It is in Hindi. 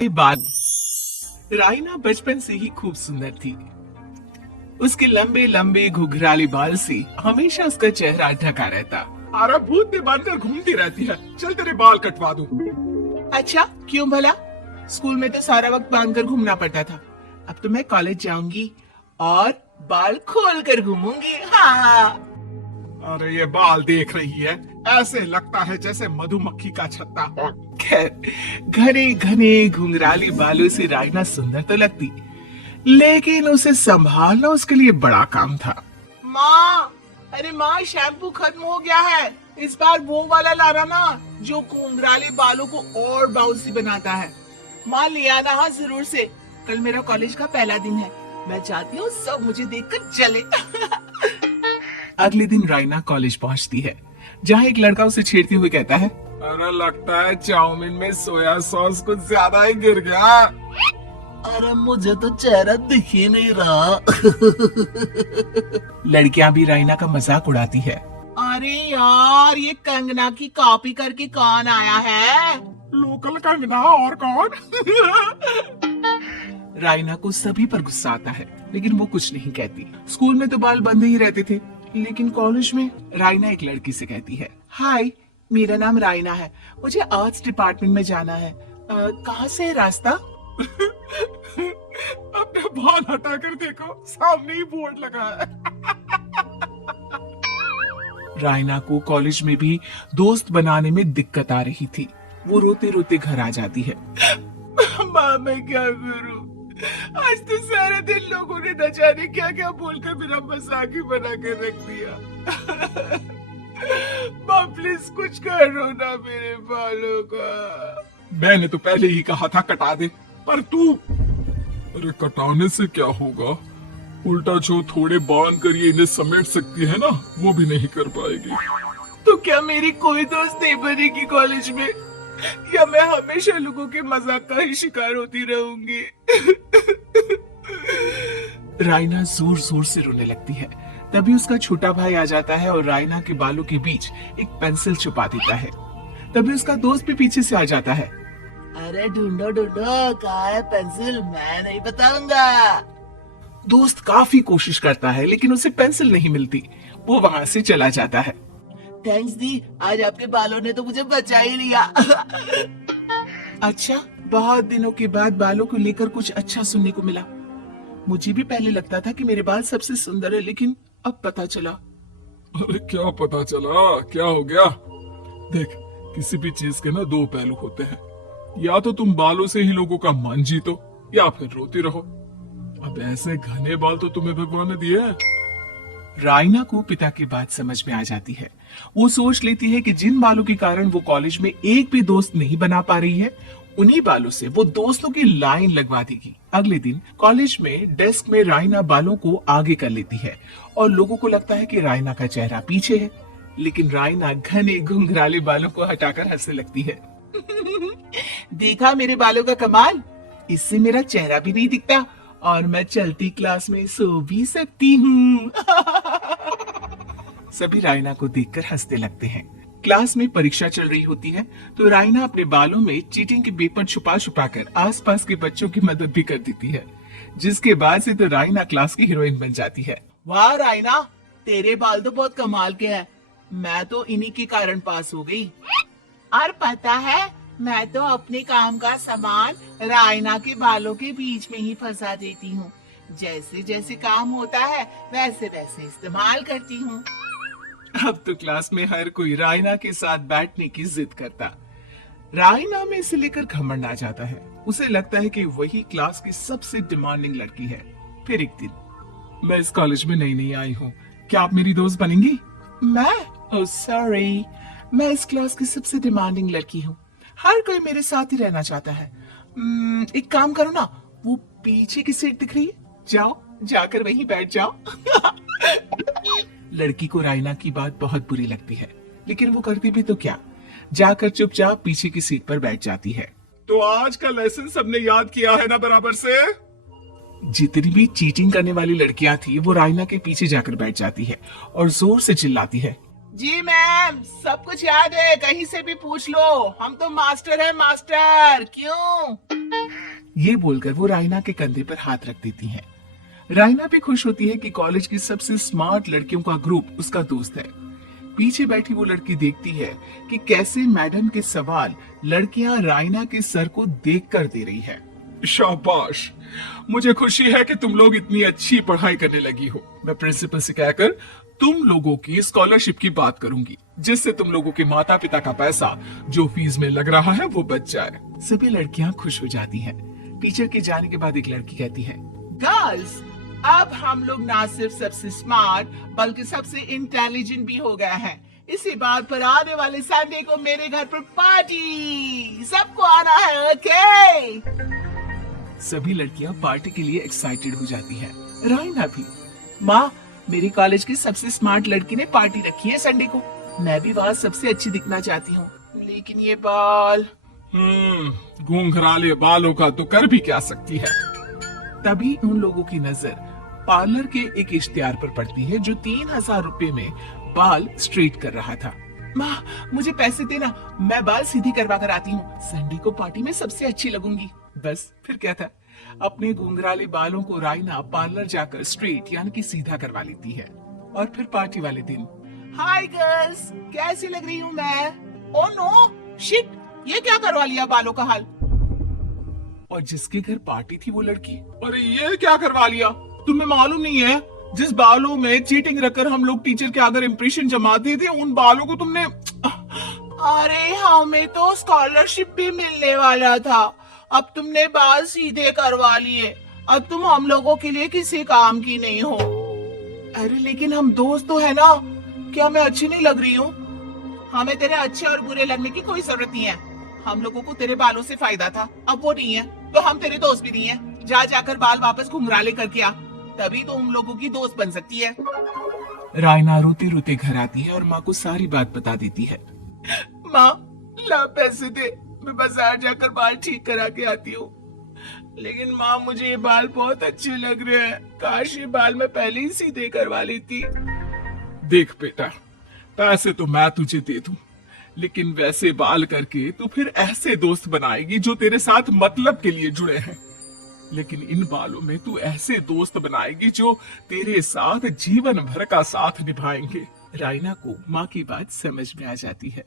ये बात राइना बचपन से ही खूब सुंदर थी। उसके लंबे लंबे घुघराले बाल से हमेशा उसका चेहरा ढका रहता। अरे भूत ने बांधकर घूमती रहती है, चल तेरे बाल कटवा दूं। अच्छा, क्यों भला? स्कूल में तो सारा वक्त बांधकर घूमना पड़ता था। अब तो मैं कॉलेज जाऊंगी और बाल खोल कर घूमूंगी। हाँ। अरे ये बाल देख रही है, ऐसे लगता है जैसे मधुमक्खी का छत्ता। खैर, घने घने घुंघराले बालों से राइना सुंदर तो लगती, लेकिन उसे संभालना उसके लिए बड़ा काम था। माँ, अरे माँ, शैम्पू खत्म हो गया है। इस बार वो वाला लाना ना, जो घुंघराले बालों को और बाउंसी बनाता है। माँ ले आना, हाँ जरूर से। कल मेरा कॉलेज का पहला दिन है। मैं चाहती हूँ सब मुझे देखकर जले। अगले दिन राइना कॉलेज पहुँचती है, जहाँ एक लड़का उसे छेड़ते हुए कहता है, अरे लगता है चाउमीन में सोया सॉस कुछ ज्यादा ही गिर गया। अरे मुझे तो चेहरा दिख ही नहीं रहा। लड़कियां भी राइना का मजाक उड़ाती है। अरे यार, ये कंगना की कॉपी करके कौन आया है? लोकल कंगना और कौन? राइना को सभी पर गुस्सा आता है, लेकिन वो कुछ नहीं कहती। स्कूल में तो बाल बंधे ही रहते थे, लेकिन कॉलेज में राइना एक लड़की से कहती है, हाय, मेरा नाम राइना है, मुझे आर्ट्स डिपार्टमेंट में जाना है। कहाँ से है रास्ता? अपने बाल हटा कर देखो, सामने ही बोर्ड लगा है। राइना को कॉलेज में भी दोस्त बनाने में दिक्कत आ रही थी। वो रोते रोते घर आ जाती है। माँ, मैं क्या करूं? आज तो सारा दिन लोगों ने न जाने क्या क्या बोलकर मेरा मजाक ही बना कर रख दिया। माँ प्लीज कुछ करो ना मेरे बालों का। मैंने तो पहले ही कहा था कटा दे, पर तू। अरे कटाने से क्या होगा, उल्टा जो थोड़े बांध कर ये इन्हें समेट सकती है ना, वो भी नहीं कर पाएगी। तो क्या मेरी कोई दोस्त नहीं बनेगी कॉलेज में, या मैं हमेशा लोगों के मजाक का ही शिकार होती रहूंगी? राइना जोर जोर से रोने लगती है। तभी उसका छोटा भाई आ जाता है और राइना के बालों के बीच एक पेंसिल छुपा देता है। तभी उसका दोस्त भी पीछे से आ जाता है। अरे ढूंढो ढूंढो, कहाँ है पेंसिल? मैं नहीं बताऊंगा। दोस्त काफी कोशिश करता है, लेकिन उसे पेंसिल नहीं मिलती। वो वहाँ से चला जाता है। थैंक्स दी, आज आपके बालों ने तो मुझे बचा ही लिया। अच्छा, बहुत दिनों के बाद बालों को लेकर कुछ अच्छा सुनने को मिला। मुझे भी पहले लगता था कि मेरे बाल सबसे सुंदर है, लेकिन अब पता चला। अरे क्या पता चला, क्या हो गया? देख, किसी भी चीज के ना दो पहलू होते हैं। या तो तुम बालों से ही लोगों का मन जीतो, या फिर रोती रहो। अब ऐसे घने बाल तो तुम्हें भगवान ने दिए हैं। राइना को पिता की बात समझ में आ जाती है। वो सोच लेती है कि जिन बालों के कारण वो कॉलेज में एक भी दोस्त नहीं बना पा रही है, उन्हीं बालों से वो दोस्तों की लाइन लगवा देगी। अगले दिन कॉलेज में डेस्क में राइना बालों को आगे कर लेती है और लोगों को लगता है कि राइना का चेहरा पीछे है, लेकिन राइना घने घुंघराले बालों को हटाकर हंसने लगती है। देखा मेरे बालों का कमाल? इससे मेरा चेहरा भी नहीं दिखता और मैं चलती क्लास में सो भी सकती हूँ। सभी राइना को देखकर हंसने लगते हैं। क्लास में परीक्षा चल रही होती है, तो राइना अपने बालों में चीटिंग के पेपर छुपा छुपा कर आसपास के बच्चों की मदद भी कर देती है, जिसके बाद से तो राइना क्लास की हीरोइन बन जाती है। वाह राइना, तेरे बाल तो बहुत कमाल के हैं। मैं तो इन्हीं के कारण पास हो गई। और पता है, मैं तो अपने काम का सामान राइना के बालों के बीच में ही फंसा देती हूँ। जैसे जैसे काम होता है वैसे वैसे इस्तेमाल करती हूँ। अब तो क्लास में हर कोई राइना के साथ बैठने की जिद करता। राइना में इसे लेकर घमंड आ जाता है। उसे लगता है कि वही क्लास की सबसे डिमांडिंग लड़की है। फिर एक दिन, मैं इस कॉलेज में नई नई आई हूँ, क्या आप मेरी दोस्त बनेंगी? मैं? ओह सॉरी, मैं इस क्लास की सबसे डिमांडिंग लड़की हूँ। हर कोई मेरे साथ ही रहना चाहता है। एक काम करो ना, वो पीछे की सीट दिख रही है, जाओ, जाकर वहीं बैठ जाओ। लड़की को राइना की बात बहुत बुरी लगती है, लेकिन वो करती भी तो क्या, जाकर चुपचाप पीछे की सीट पर बैठ जाती है। तो आज का लेसन सबने याद किया है ना बराबर से? जितनी भी चीटिंग करने वाली लड़कियां थी, वो राइना के पीछे जाकर बैठ जाती है और जोर से चिल्लाती है, जी मैम, सब कुछ याद है, कहीं से भी पूछ लो, हम तो मास्टर है मास्टर। क्यों? ये बोलकर वो राइना के कंधे पर हाथ रख देती हैं। राइना भी खुश होती है कि कॉलेज की सबसे स्मार्ट लड़कियों का ग्रुप उसका दोस्त है। पीछे बैठी वो लड़की देखती है कि कैसे मैडम के सवाल लड़कियां राइना के सर को देखकर दे रही है। शाबाश, मुझे खुशी है कि तुम लोग इतनी अच्छी पढ़ाई करने लगी हो। मैं प्रिंसिपल से कहकर तुम लोगों की स्कॉलरशिप की बात करूंगी, जिससे तुम लोगों के माता पिता का पैसा जो फीस में लग रहा है वो बच जाए। सभी लड़कियां खुश हो जाती हैं। टीचर के जाने के बाद एक लड़की कहती है, गर्ल्स, अब हम लोग ना सिर्फ सबसे स्मार्ट बल्कि सबसे इंटेलिजेंट भी हो गए हैं। इसी बात पर आने वाले संडे को मेरे घर पर पार्टी, सबको आना है, ओके? सभी लड़कियां पार्टी के लिए एक्साइटेड हो जाती हैं। राइना भी। माँ, मेरे कॉलेज की सबसे स्मार्ट लड़की ने पार्टी रखी है संडे को। मैं भी वहाँ सबसे अच्छी दिखना चाहती हूँ, लेकिन ये बाल। घुंघराले बालों का तो कर भी क्या सकती है। तभी उन लोगों की नजर पार्लर के एक इश्तिहार पर पड़ती है जो 3000 रुपए में बाल स्ट्रेट कर रहा था। माँ, मुझे पैसे देना, मैं बाल सीधी करवा कर आती हूँ, संडे को पार्टी में सबसे अच्छी लगूंगी। बस फिर क्या था, अपने घुंघराले बालों को राइना पार्लर जाकर स्ट्रेट यानी कि सीधा करवा लेती है। और फिर पार्टी वाले दिन, हाय गर्ल्स, कैसी लग रही हूँ मैं? ओह नो, शिट, ये क्या करवा लिया बालों का हाल? और जिसके घर पार्टी थी वो लड़की, अरे ये क्या करवा लिया? तुम्हें मालूम नहीं है, जिस बालों में चीटिंग रखकर हम लोग टीचर के अगर इम्प्रेशन जमाते थे, उन बालों को तुमने। अरे हमें तो स्कॉलरशिप भी मिलने वाला था, अब तुमने बाल सीधे करवा लिए, अब तुम हम लोगों के लिए किसी काम की नहीं हो। अरे लेकिन हम दोस्त तो है ना, क्या मैं अच्छी नहीं लग रही हूँ? हमें तेरे अच्छे और बुरे लगने की कोई जरूरत नहीं है, हम लोगों को तेरे बालों से फायदा था, अब वो नहीं है तो हम तेरे दोस्त भी नहीं है। जा जाकर बाल वापस घुंघराले करके आ, तभी तो उन लोगों की दोस्त बन सकती है। राइना रोते रोते घर आती है और माँ को सारी बात बता देती है। माँ, ला पैसे दे, मैं बाजार जाकर बाल ठीक करा के आती हूँ। लेकिन माँ, मुझे ये बाल बहुत अच्छे लग रहे हैं, काश ये बाल मैं पहले ही सीधे करवा लेती। देख बेटा, पैसे तो मैं तुझे दे दूं, लेकिन वैसे बाल करके तू फिर ऐसे दोस्त बनाएगी जो तेरे साथ मतलब के लिए जुड़े हैं। लेकिन इन बालों में तू ऐसे दोस्त बनाएगी जो तेरे साथ जीवन भर का साथ निभाएंगे। राइना को माँ की बात समझ में आ जाती है।